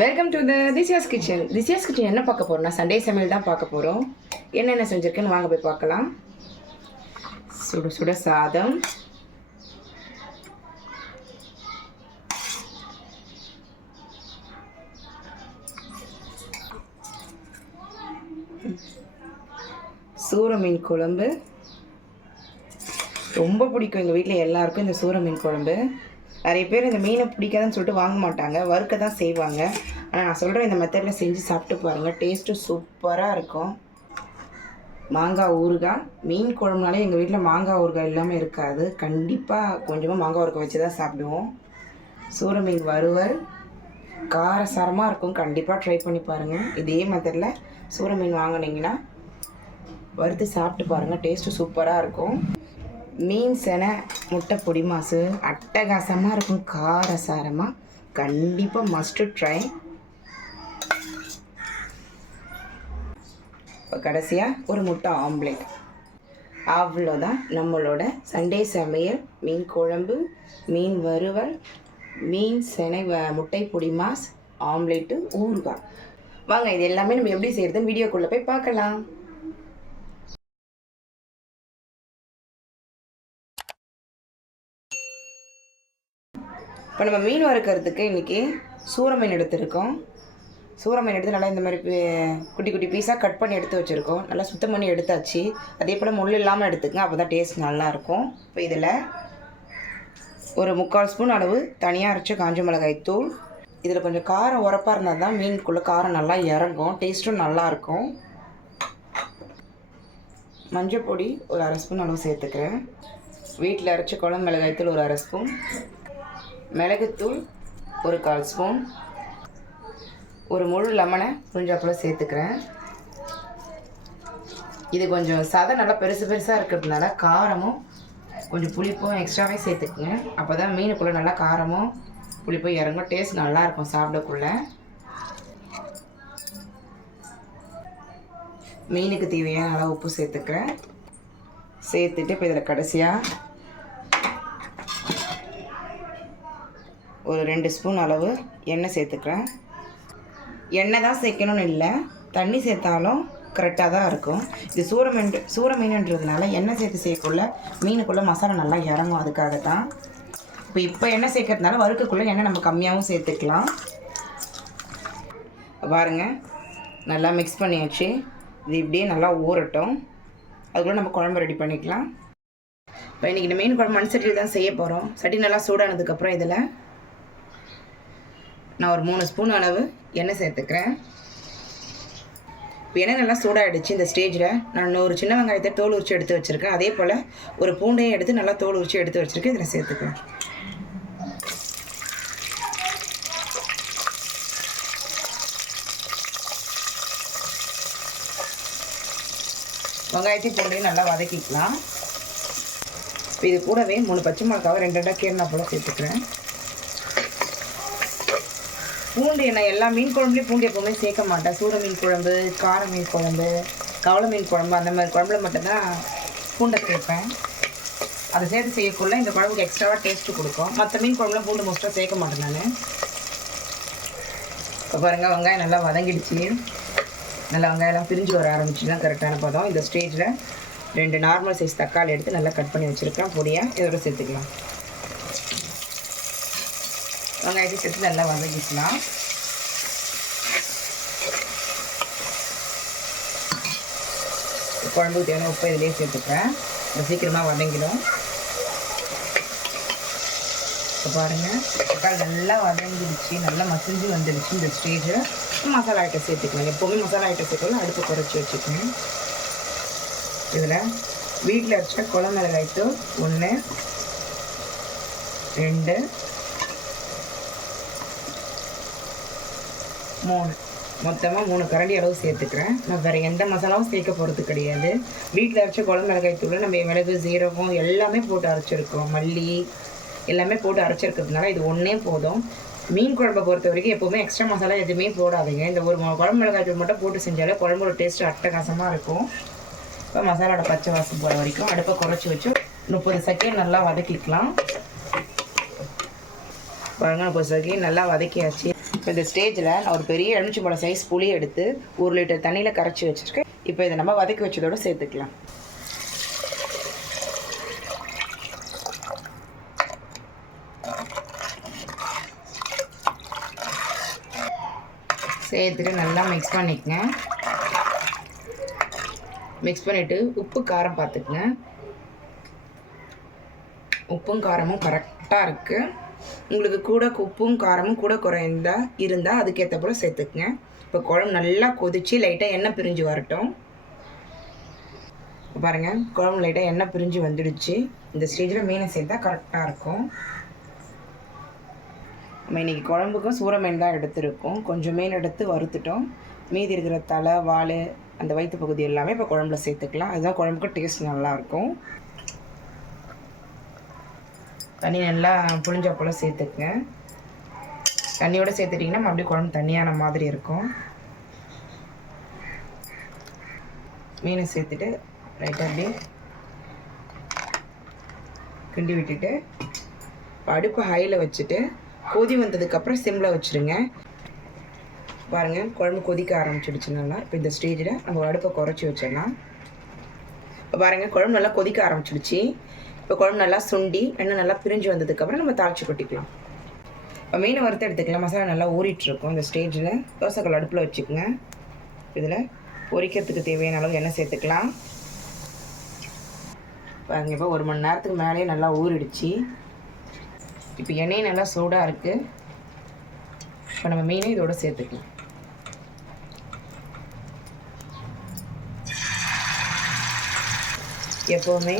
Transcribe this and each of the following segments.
Welcome to the Thisiya's kitchen Thisiya's kitchen என்ன பார்க்க போறோம்னா சண்டே சமையல் தான் பார்க்க போகிறோம் என்னென்ன செஞ்சுருக்குன்னு வாங்க போய் பார்க்கலாம். சுட சுட சாதம். சூர மீன் குழம்பு. ரொம்ப பிடிக்கும் எங்கள் வீட்டில் எல்லாருக்கும் இந்த சூர மீன் குழம்பு. நிறைய பேர் இந்த மீனை பிடிக்காதுன்னு சொல்லிட்டு வாங்க மாட்டாங்க. வறுக்க தான் செய்வாங்க. ஆனால் நான் சொல்கிறேன் இந்த மெத்தடில் செஞ்சு சாப்பிட்டு பாருங்கள் டேஸ்ட்டு சூப்பராக இருக்கும். மாங்காய் ஊறுகாய். மீன் குழம்புனாலே எங்கள் வீட்டில் மாங்காய் ஊறுகாய் இல்லாமல் இருக்காது. கண்டிப்பாக கொஞ்சமாக மாங்காய் ஊறுகாய் வச்சு தான் சாப்பிடுவோம். சூர மீன் வறுவல். காரசாரமாக இருக்கும். கண்டிப்பாக ட்ரை பண்ணி பாருங்கள் இதே மெத்தடில் சூர மீன் வாங்கினீங்கன்னா வறுத்து சாப்பிட்டு பாருங்கள் டேஸ்ட்டு சூப்பராக இருக்கும். மீன் செனை முட்டை பொடி மாசு அட்டகாசமாக இருக்கும் காரசாரமாக கண்டிப்பாக மஸ்ட்டு ட்ரை இப்போ கடைசியாக ஒரு முட்டை ஆம்லேட் அவ்வளோதான் நம்மளோட சண்டே சமையல். மீன் குழம்பு மீன் வறுவல் மீன் செனை வ- முட்டை பொடி மாஸ் ஆம்லேட்டு ஊறுகாய். வாங்க இது எல்லாமே நம்ம எப்படி செய்கிறது வீடியோக்குள்ளே போய் பார்க்கலாம். இப்போ நம்ம மீன் வறுக்கிறதுக்கு இன்றைக்கி சூற மீன் எடுத்திருக்கோம். சூற மீன் எடுத்து நல்லா இந்த மாதிரி குட்டி குட்டி பீஸாக கட் பண்ணி எடுத்து வச்சுருக்கோம். நல்லா சுத்தம் பண்ணி எடுத்தாச்சு. அதே போல் முள் இல்லாமல் எடுத்துக்கங்க அப்போ தான் டேஸ்ட் நல்லாயிருக்கும். இப்போ இதில் ஒரு முக்கால் ஸ்பூன் அளவு தனியாக அரைச்ச காஞ்ச மிளகாய் தூள். இதில் கொஞ்சம் காரம் உரப்பாக இருந்தால் தான் மீனுக்குள்ளே காரம் நல்லா இறங்கும். டேஸ்ட்டும் நல்லாயிருக்கும். மஞ்சள் பொடி ஒரு அரை ஸ்பூன் அளவு சேர்த்துக்கிறேன். வீட்டில் அரைச்ச குழம்பு மிளகாய் தூள் ஒரு அரை ஸ்பூன். மிளகுத்தூள் ஒரு கால் ஸ்பூன். ஒரு முழு லெமனை புரிஞ்சாப்பில் சேர்த்துக்கிறேன். இது கொஞ்சம் சதை நல்லா பெருசு பெருசாக இருக்கிறதுனால காரமும் கொஞ்சம் புளிப்பும் எக்ஸ்ட்ராவே சேர்த்துக்குங்க. அப்போ தான் மீனுக்குள்ளே நல்லா காரமும் புளிப்பும் இறங்கும். டேஸ்ட் நல்லாயிருக்கும் சாப்பிடக்குள்ள. மீனுக்கு தேவையான அளவு உப்பு சேர்த்துக்கிறேன். சேர்த்துட்டு இப்போ இதில் கடைசியாக ஒரு ரெண்டு ஸ்பூன் அளவு எண்ணெய் சேர்த்துக்கிறேன். எண்ணெய் தான் சேர்க்கணும்னு இல்லை. தண்ணி சேர்த்தாலும் கரெக்டாக தான் இருக்கும். இது சூற மீன் சூர மீனுன்றதுனால எண்ணெய் சேர்த்து சேர்க்கக்குள்ள மீனுக்குள்ளே மசாலா நல்லா இறங்கும். அதுக்காக தான் இப்போ இப்போ எண்ணெய் சேர்க்கறதுனால வறுக்கக்குள்ளே எண்ணெய் நம்ம கம்மியாகவும் சேர்த்துக்கலாம். பாருங்கள் நல்லா மிக்ஸ் பண்ணியாச்சு. இது இப்படியே நல்லா ஊறட்டும். அதுக்குள்ளே நம்ம குழம்பு ரெடி பண்ணிக்கலாம். இப்போ இன்றைக்கி இந்த மீன் குழம்பு மண் சட்டியில் தான் செய்ய போகிறோம் சட்டி நல்லா சூடானதுக்கப்புறம் இதில் நான் ஒரு மூணு ஸ்பூன் அளவு எண்ணெய் சேர்த்துக்கிறேன். இப்போ எண்ணெய் நல்லா சூடாகிடுச்சு இந்த ஸ்டேஜில் நான் ஒரு சின்ன வெங்காயத்தை தோல் உரிச்சு எடுத்து வச்சுருக்கேன். அதே போல் ஒரு பூண்டையும் எடுத்து நல்லா தோல் உரிச்சு எடுத்து வச்சுருக்கேன். இதில் சேர்த்துக்கிறேன் வெங்காயத்தையும் பூண்டையும் நல்லா வதக்கிக்கலாம். இது கூடவே மூணு பச்சை மிளகாவை ரெண்டு ரெண்டாக கீரனா போல் சேர்த்துக்கிறேன். பூண்டு என்ன எல்லா மீன் குழம்புலேயும் பூண்டு எப்போவுமே சேர்க்க மாட்டேன். சூட மீன் குழம்பு கார மீன் குழம்பு கவள மீன் குழம்பு அந்த மாதிரி குழம்புல மட்டும்தான் பூண்டை சேர்ப்பேன். அதை சேர்த்து செய்யக்குள்ள இந்த குழம்புக்கு எக்ஸ்ட்ராவாக டேஸ்ட்டு கொடுக்கும். மற்ற மீன் குழம்புலாம் பூண்டு மோஸ்ட்டாக சேர்க்க மாட்டேன் நான். இப்போ பாருங்கள் வெங்காயம் நல்லா வதங்கிடுச்சு. நல்லா வெங்காயம்லாம் பிரிஞ்சு வர ஆரம்பிச்சுன்னா கரெக்டான பதம். இந்த ஸ்டேஜில் ரெண்டு நார்மல் சைஸ் தக்காளி எடுத்து நல்லா கட் பண்ணி வச்சுருக்கேன். பொடியாக இதோட சேர்த்துக்கலாம். வெங்காயத்தை சேர்த்து நல்லா வதக்கிக்கலாம். குழம்புக்கு தேவையான உப்பு இதிலே சேர்த்துக்கிறேன் இது சீக்கிரமாக வதங்கிடும். இப்போ பாருங்கள் தக்காளி நல்லா வதங்கிடுச்சு நல்லா மசிஞ்சு வந்துடுச்சு இந்த ஸ்டேஜில் மசாலா ஐட்டம் சேர்த்துக்கலாம். எப்போவுமே மசாலா ஐட்டம் சேர்க்கலாம் அடுப்பு குறைச்சி வச்சுக்கணும். இதில் வீட்டில் வச்ச குழம்பு மிளகாய் ஒன்று ரெண்டு மூணு. மொத்தமாக மூணு கரண்டி அளவு சேர்த்துக்கிறேன். நான் வேறு எந்த மசாலாவும் சேர்க்க போகிறது கிடையாது. வீட்டில் அரைச்ச குழம்பு மிளகாய் தூள் நம்ம மிளகு சீரகம் எல்லாமே போட்டு அரைச்சிருக்கோம். மல்லி எல்லாமே போட்டு அரைச்சிருக்கிறதுனால இது ஒன்றே போதும். மீன் குழம்பை பொறுத்த வரைக்கும் எப்போவுமே எக்ஸ்ட்ரா மசாலா எதுவுமே போடாதீங்க. இந்த ஒரு குழம்பு மிளகாய் தூள் மட்டும் போட்டு செஞ்சாலே குழம்போட டேஸ்ட் அட்டகாசமாக இருக்கும். இப்போ மசாலாவோட பச்சை வாசம் போகிற வரைக்கும் அடுப்பை குறைச்சி வச்சு முப்பது செகண்ட் நல்லா வதக்கிக்கலாம். பாருங்க முப்பது செகண்ட் நல்லா வதக்கியாச்சு. இப்போ இந்த ஸ்டேஜில் நான் ஒரு பெரிய எலுமிச்சம்பழம் சைஸ் புளி எடுத்து ஒரு லிட்டர் தண்ணியில் கரைச்சி வச்சுருக்கேன். இப்போ இதை நம்ம வதக்கி வச்சதோட சேர்த்துக்கலாம். சேர்த்துட்டு நல்லா மிக்ஸ் பண்ணிக்கங்க. மிக்ஸ் பண்ணிவிட்டு உப்பு காரம் பார்த்துக்குங்க. உப்பும் காரமும் கரெக்டாக இருக்குது உங்களுக்கு கூட உப்பும் காரமும் கூட குறைந்தா இருந்தால் அதுக்கேற்ற போல் சேர்த்துக்குங்க. இப்போ குழம்பு நல்லா கொதித்து லைட்டாக எண்ணெய் பிரிஞ்சு வரட்டும். பாருங்கள் குழம்பு லைட்டாக எண்ணெய் பிரிஞ்சு வந்துடுச்சு. இந்த ஸ்டேஜில் மீனை சேர்த்தா கரெக்டாக இருக்கும். நம்ம இன்றைக்கி குழம்புக்கும் சூற மீன் தான் எடுத்துருக்கோம். கொஞ்சம் மீன் எடுத்து வறுத்துட்டோம். மீதி இருக்கிற தலை வால் அந்த வயிற்று பகுதி எல்லாமே இப்போ குழம்புல சேர்த்துக்கலாம். அதுதான் குழம்புக்கு டேஸ்ட் நல்லாயிருக்கும் தண்ணி நல்லா புளிஞ்சா போல் சேர்த்துக்குங்க. தண்ணியோடு சேர்த்துட்டிங்கன்னா மறுபடியும் குழம்பு தண்ணியான மாதிரி இருக்கும். மீனை சேர்த்துட்டு ரைட்டாக அப்படியே கிண்டி விட்டுட்டு அடுப்பு ஹையில் வச்சுட்டு கொதி வந்ததுக்கப்புறம் சிம்மில் வச்சுருங்க. பாருங்கள் குழம்பு கொதிக்க ஆரம்பிச்சிடுச்சு நல்லா. இப்போ இந்த ஸ்டேஜில் நம்ம அடுப்பை குறைச்சி வச்சிடலாம். இப்போ பாருங்கள் குழம்பு நல்லா கொதிக்க ஆரம்பிச்சிடுச்சு. இப்போ குழம்பு நல்லா சுண்டி எண்ணெய் நல்லா பிரிஞ்சு வந்ததுக்கப்புறம் நம்ம தாளிச்சு கொட்டிக்கலாம். இப்போ மீனை வறுத்து எடுத்துக்கலாம். மசாலா நல்லா ஊறிட்டுருக்கும் இந்த ஸ்டேஜில் தோசைக்கல் அடுப்பில் வச்சுக்கோங்க. இதில் பொரிக்கிறதுக்கு தேவையான அளவு எண்ணெய் சேர்த்துக்கலாம். பாருங்க இப்போ ஒரு மணி நேரத்துக்கு மேலேயே நல்லா ஊறிடுச்சு. இப்போ எண்ணெய் நல்லா சூடாக இருக்குது இப்போ நம்ம மீனை இதோட சேர்த்துக்கலாம். எப்போவுமே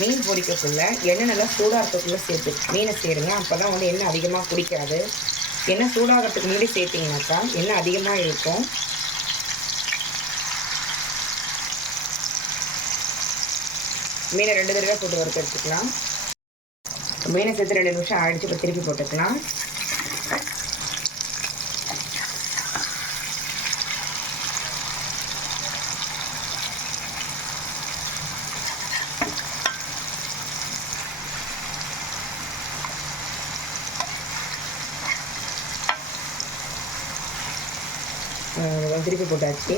மீன் பொடிக்கக்குள்ளே எண்ணெய் நல்லா சூடாக இருக்கக்குள்ளே சேர்த்து மீனை சேருங்க. அப்போ தான் வந்து எண்ணெய் அதிகமாக குடிக்காது. எண்ணெய் சூடாகிறதுக்கு முன்னாடி சேர்த்திங்கனாக்கா எண்ணெய் அதிகமாக இருக்கும். மீனை ரெண்டு தடவை போட்டு வறுத்து எடுத்துக்கலாம். மீனை சேர்த்து ரெண்டு நிமிஷம் ஆயிடுச்சு இப்போ திருப்பி போட்டுக்கலாம். திருப்பி போட்டாச்சு.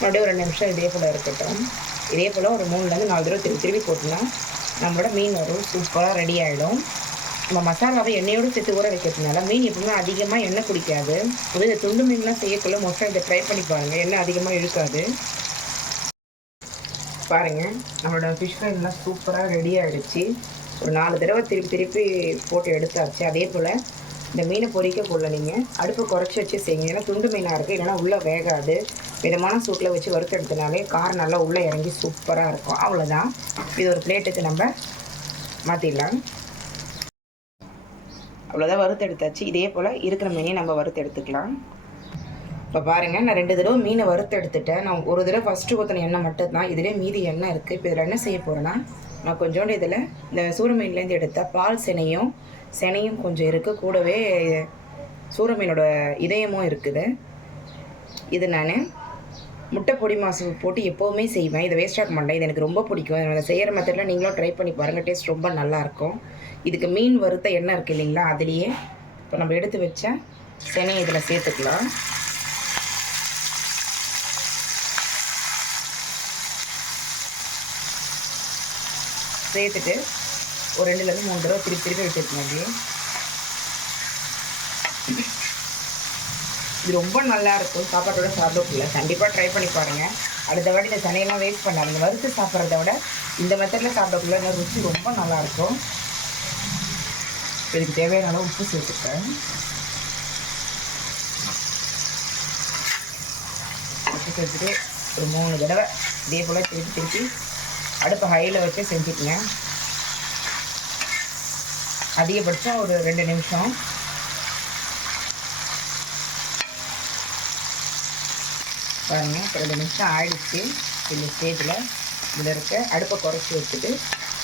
மறுபடியும் ஒரு ரெண்டு நிமிஷம் இதே போல் இருக்கட்டும். இதே போல் ஒரு மூணுலேருந்து நாலு தடவை திருப்பி திருப்பி போட்டோம்னா நம்மளோட மீன் வரும். சூப்பராக ரெடி ஆகிடும் நம்ம மசாலாவை எண்ணெயோடு சேர்த்து ஊற வைக்கிறதுனால மீன் எப்பவுமே அதிகமாக எண்ணெய் குடிக்காது. அது இந்த துண்டு மீன்லாம் செய்யக்குள்ள மொத்தம் இதை ட்ரை பண்ணி பாருங்கள் எண்ணெய் அதிகமாக இழுக்காது. பாருங்கள் நம்மளோட ஃபிஷ் ஃப்ரைலாம் சூப்பராக ரெடி ஆகிடுச்சு ஒரு நாலு தடவை திருப்பி திருப்பி போட்டு எடுத்தாச்சு. அதே போல் இந்த மீனை பொரிக்கக்குள்ள நீங்கள் அடுப்பை குறைச்சி வச்சு செய்யுங்க. ஏன்னா துண்டு மீனாக இருக்குது இல்லைன்னா உள்ளே வேகாது. மிதமான சூட்டில் வச்சு வறுத்து எடுத்தனாலே நல்லா உள்ளே இறங்கி சூப்பராக இருக்கும். அவ்வளோதான் இது ஒரு பிளேட்டுக்கு நம்ம மாற்றிடலாம் அவ்வளோதான் வறுத்து எடுத்தாச்சு. இதே போல் இருக்கிற மீனையும் நம்ம வறுத்து எடுத்துக்கலாம். இப்போ பாருங்கள் நான் ரெண்டு தடவை மீனை வறுத்து எடுத்துட்டேன். நான் ஒரு தடவை ஃபஸ்ட்டு ஊற்றின எண்ணெய் மட்டும் தான் இதிலே மீதி எண்ணெய் இருக்குது இப்போ இதில் என்ன செய்ய போகிறேன்னா நான் கொஞ்சோண்டு இதில் இந்த சூடு மீன்லேருந்து எடுத்த பால் செனையும் செனையும் கொஞ்சம் இருக்குது கூடவே சூரமீனோட இதயமும் இருக்குது. இது நான் முட்டை பொடி மாசு போட்டு எப்போவுமே செய்வேன். இதை வேஸ்ட் ஆக மாட்டேன். இது எனக்கு ரொம்ப பிடிக்கும். அதை செய்கிற மெத்தடில் நீங்களும் ட்ரை பண்ணி பாருங்கள் டேஸ்ட் ரொம்ப நல்லாயிருக்கும் இதுக்கு மீன் வறுத்த எண்ணெய் இருக்குது இல்லைங்களா? அதுலேயே இப்போ நம்ம எடுத்து வச்ச செனையை இதில் சேர்த்துக்கலாம். சேர்த்துட்டு ஒரு ரெண்டுலேருந்து மூணு தடவை திருப்பி திருப்பி வச்சுருக்கேன் அப்படி இது ரொம்ப நல்லா இருக்கும். சாப்பாட்டோட சாப்பிடக்குள்ள கண்டிப்பாக ட்ரை பண்ணி பாருங்கள் அடுத்த வாட்டி இந்த சனையெல்லாம் வேஸ்ட் பண்ணாதீங்க. வறுத்து சாப்பிட்றத விட இந்த மெத்தடில் சாப்பிடக்குள்ள இந்த ருசி ரொம்ப நல்லாயிருக்கும் இதுக்கு தேவையான அளவு உப்பு சேர்த்துப்பேன். உப்பு சேர்த்துட்டு ஒரு மூணு தடவை இதே போல் திருப்பி திருப்பி அடுப்பை ஹையில் வச்சு செஞ்சுக்கங்க. அதிகபட்சம் ஒரு ரெண்டு நிமிஷம். பாருங்கள் இப்போ ரெண்டு நிமிஷம் ஆயிடுச்சு. இந்த ஸ்டேஜில் இதில் இருக்க அடுப்பை குறைச்சி வச்சுட்டு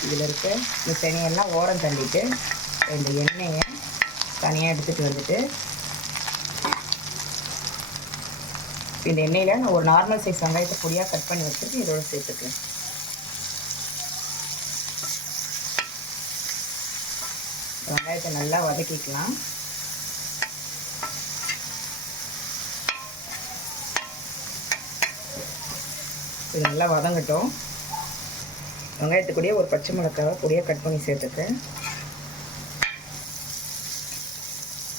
இதில் இருக்க இந்த சனியெல்லாம் ஓரம் தள்ளிட்டு இந்த எண்ணெயை தனியாக எடுத்துகிட்டு வந்துட்டு இந்த எண்ணெயில் நான் ஒரு நார்மல் சைஸ் வெங்காயத்தை பொடியாக கட் பண்ணி வச்சுட்டு இதோட சேர்த்துக்கேன் வெங்காயத்தை நல்லா வதக்கிக்கலாம். இது நல்லா வதங்கட்டும். வெங்காயத்துக்குடியே ஒரு பச்சை மிளகாய் பொடியாக கட் பண்ணி சேர்த்துக்கேன்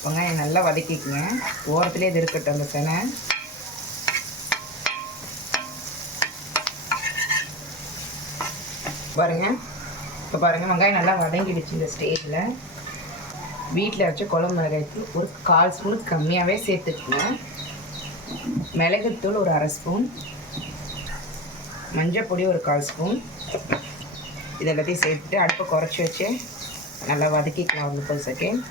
வெங்காயம் நல்லா வதக்கிக்குங்க. ஓரத்துலேயே இது இருக்கட்டும் அந்த செனை. பாருங்கள் இப்போ பாருங்கள் வெங்காயம் நல்லா வதங்கிடுச்சு இந்த ஸ்டேஜில் வீட்டில் வச்ச குழம்பு மிளகாய்த்தூள் ஒரு கால் ஸ்பூன் கம்மியாகவே சேர்த்துக்கோங்க மிளகுத்தூள் ஒரு அரை ஸ்பூன். மஞ்சள் பொடி ஒரு கால் ஸ்பூன். இது எல்லாத்தையும் சேர்த்துட்டு அடுப்பை குறைச்சி வச்சு நல்லா வதக்கிக்கலாம் ஒரு முப்பது செகண்ட்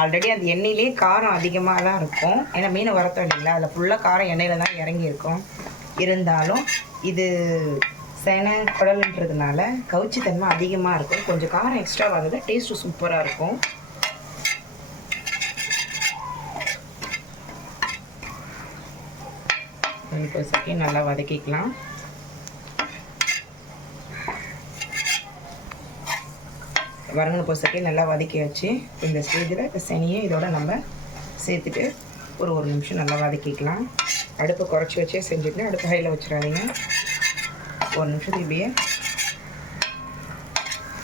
ஆல்ரெடி அது எண்ணெயிலே காரம் அதிகமாக தான் இருக்கும். ஏன்னா மீன் வரத்தோம் இல்லைங்களா? அதில் ஃபுல்லாக காரம் எண்ணெயில் தான் இறங்கி இருக்கும் இருந்தாலும் இது சேனை குடல்ன்றதுனால கவுச்சி தன்மை அதிகமாக இருக்கும். கொஞ்சம் காரம் எக்ஸ்ட்ரா வந்தது டேஸ்ட்டு சூப்பராக இருக்கும். முப்பது செகண்ட் நல்லா வதக்கிக்கலாம். வரங்க முப்பது நல்லா வதக்கி வச்சு இந்த ஸ்டேஜில் இந்த சனியை இதோட நம்ம சேர்த்துட்டு ஒரு ஒரு நிமிஷம் நல்லா வதக்கிக்கலாம். அடுப்பை குறைச்சி வச்சே செஞ்சுட்டு அடுப்பு ஹையில் வச்சிடாதீங்க. ஒரு நிமிஷத்துக்கு இப்படியே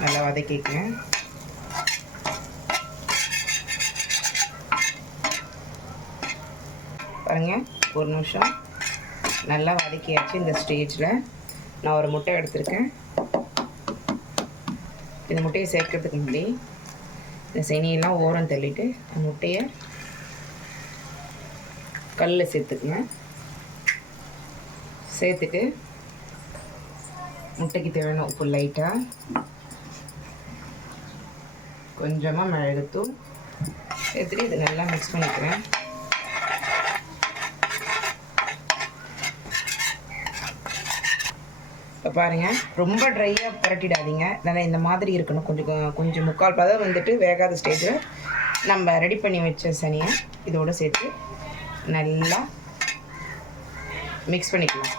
நல்லா வதக்கிக்கேன் பாருங்கள் ஒரு நிமிஷம் நல்லா வதக்கியாச்சு இந்த ஸ்டேஜில் நான் ஒரு முட்டை எடுத்திருக்கேன். இந்த முட்டையை சேர்க்கறதுக்கு முன்னாடி இந்த செனியெல்லாம் ஓரம் தள்ளிட்டு அந்த முட்டையை கல்லில் சேர்த்துக்குங்க. சேர்த்துட்டு முட்டைக்கு தேவையான உப்பு லைட்டாக கொஞ்சமாக மிளகுத்தூள் சேர்த்துட்டு இதை நல்லா மிக்ஸ் பண்ணிக்கிறேன். இப்போ பாருங்கள் ரொம்ப ட்ரையாக புரட்டிடாதீங்க. நல்லா இந்த மாதிரி இருக்கணும். கொஞ்சம் கொஞ்சம் முக்கால் பதம் வந்துட்டு வேகாத ஸ்டேஜில் நம்ம ரெடி பண்ணி வச்ச சனியை இதோடு சேர்த்து நல்லா மிக்ஸ் பண்ணிக்கலாம்.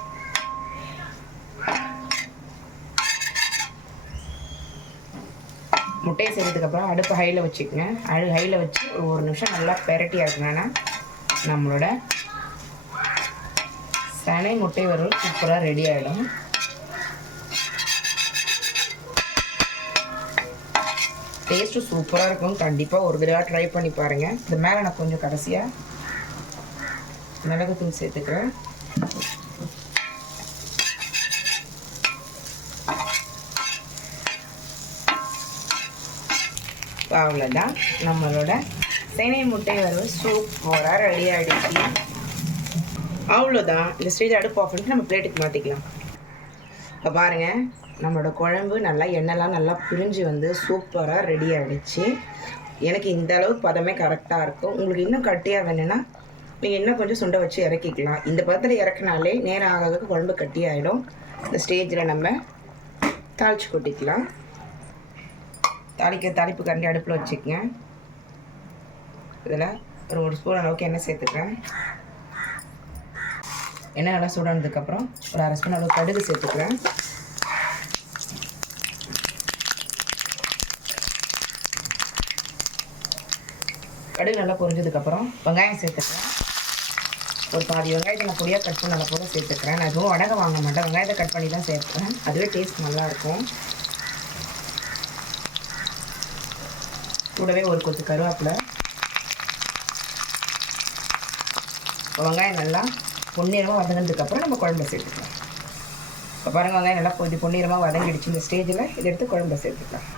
முட்டையை செய்கிறதுக்கப்புறம் அடுப்பு ஹையில் வச்சுக்கோங்க. அடு ஹையில் வச்சு ஒரு ஒரு நிமிஷம் நல்லா பெரட்டி ஆக்கணும்னா நம்மளோட சனை முட்டை வறுவல் சூப்பராக ரெடி ஆகிடும் டேஸ்ட்டு சூப்பராக இருக்கும். கண்டிப்பாக ஒரு தடவை ட்ரை பண்ணி பாருங்கள் இது மேலே நான் கொஞ்சம் கடைசியாக மிளகுத்தூள் சேர்த்துக்கிறேன். அவ்வளோதான் நம்மளோட சேனை முட்டை வறுவல் சூப்பராக ரெடி ஆகிடுச்சு அவ்வளோதான் இந்த ஸ்டேஜ் அடுப்பு ஆஃப் பண்ணிட்டு நம்ம பிளேட்டுக்கு மாற்றிக்கலாம் இப்போ பாருங்கள் நம்மளோட குழம்பு நல்லா எண்ணெய்லாம் நல்லா பிரிஞ்சு வந்து சூப்பராக ரெடி ஆகிடுச்சு எனக்கு இந்த அளவு பதமே கரெக்டாக இருக்கும் உங்களுக்கு இன்னும் கட்டியாக வேணும்னா நீங்கள் இன்னும் கொஞ்சம் சுண்டை வச்சு இறக்கிக்கலாம். இந்த பதத்தில் இறக்குனாலே நேரம் ஆக ஆக குழம்பு கட்டி ஆகிடும் இந்த ஸ்டேஜில் நம்ம தாளித்து கொட்டிக்கலாம். தாளிக்க தாளிப்பு கண்டி அடுப்பில் வச்சுக்கங்க. இதில் ஒரு ஒரு ஸ்பூன் அளவுக்கு எண்ணெய் சேர்த்துக்கிறேன். எண்ணெய் நல்லா சூடானதுக்கப்புறம் ஒரு அரை ஸ்பூன் அளவுக்கு கடுகு சேர்த்துக்கிறேன். கடுகு நல்லா பொரிஞ்சதுக்கப்புறம் வெங்காயம் சேர்த்துக்கிறேன். ஒரு பாதி வெங்காயத்தை நான் பொடியாக கட் பண்ண போல சேர்த்துக்கிறேன். நான் எதுவும் வடகை வாங்க மாட்டேன். வெங்காயத்தை கட் பண்ணி தான் சேர்த்துக்கிறேன். அதுவே டேஸ்ட் நல்லாயிருக்கும். கூடவே ஒரு கொத்து கருவேப்பிலை. வெங்காயம் நல்லா பொன்னிறமாக வதங்கினதுக்கப்புறம் நம்ம குழம்பு சேர்த்துக்கலாம். இப்போ பாருங்கள் வெங்காயம் நல்லா கொஞ்சம் பொன்னிறமாக வதங்கிடுச்சு. இந்த ஸ்டேஜில் இதை எடுத்து குழம்பு சேர்த்துக்கலாம்.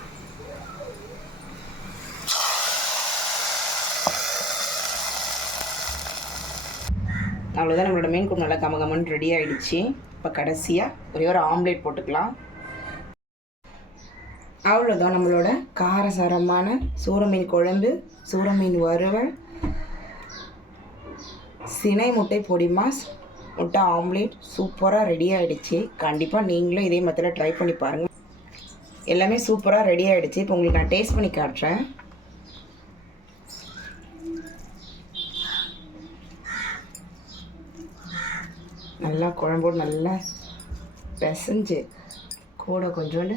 அவ்வளோதான் நம்மளோட மீன் குழம்பு நல்லா கம கமன்னு ரெடி ஆகிடுச்சு இப்போ கடைசியாக ஒரே ஒரு ஆம்லேட் போட்டுக்கலாம். அவ்வளோதான் நம்மளோட காரசாரமான சூரமீன் குழம்பு சூரமீன் வறுவல் சினை முட்டை பொடி மாஸ் முட்டை ஆம்லேட் சூப்பராக ரெடி ஆகிடுச்சு கண்டிப்பாக நீங்களும் இதே மெத்தடில் ட்ரை பண்ணி பாருங்கள் எல்லாமே சூப்பராக ரெடி ஆகிடுச்சு இப்போ உங்களுக்கு நான் டேஸ்ட் பண்ணி காட்டுறேன். நல்லா குழம்போடு நல்லா பிசைஞ்சு கூட கொஞ்சோண்டு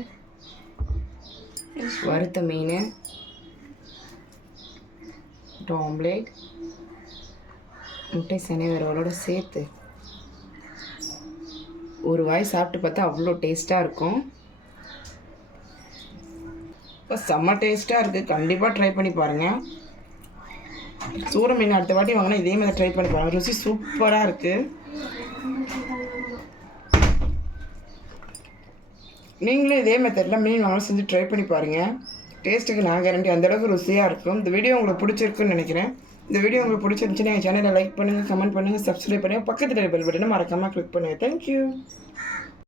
வறுத்த மீன் ஆம்லேட் முட்டை சனை வறுவலோட சேர்த்து. ஒரு வாய் சாப்பிட்டு பார்த்தா அவ்வளோ டேஸ்ட்டாக இருக்கும். இப்போ செம்ம டேஸ்ட்டாக இருக்குது கண்டிப்பாக ட்ரை பண்ணி பாருங்கள் சூர மீன் அடுத்த வாட்டி வாங்கினா இதே மாதிரி ட்ரை பண்ணி பாருங்கள் ருசி சூப்பராக இருக்குது நீங்களும் இதே மெத்தடில் மீன் வாங்க செஞ்சு ட்ரை பண்ணி பாருங்கள் டேஸ்ட்டுக்கு நான் கேரண்டி அந்தளவுக்கு ருசியாக இருக்கும். இந்த வீடியோ உங்களுக்கு பிடிச்சிருக்குன்னு நினைக்கிறேன். இந்த வீடியோ உங்களுக்கு பிடிச்சிருந்துச்சுன்னா என் சேனலை லைக் பண்ணுங்கள் கமெண்ட் பண்ணுங்கள் சப்ஸ்கிரைப் பண்ணுங்கள் பக்கத்தில் பெல் பட்டனை மறக்காமல் கிளிக் பண்ணுங்கள் தேங்க்யூ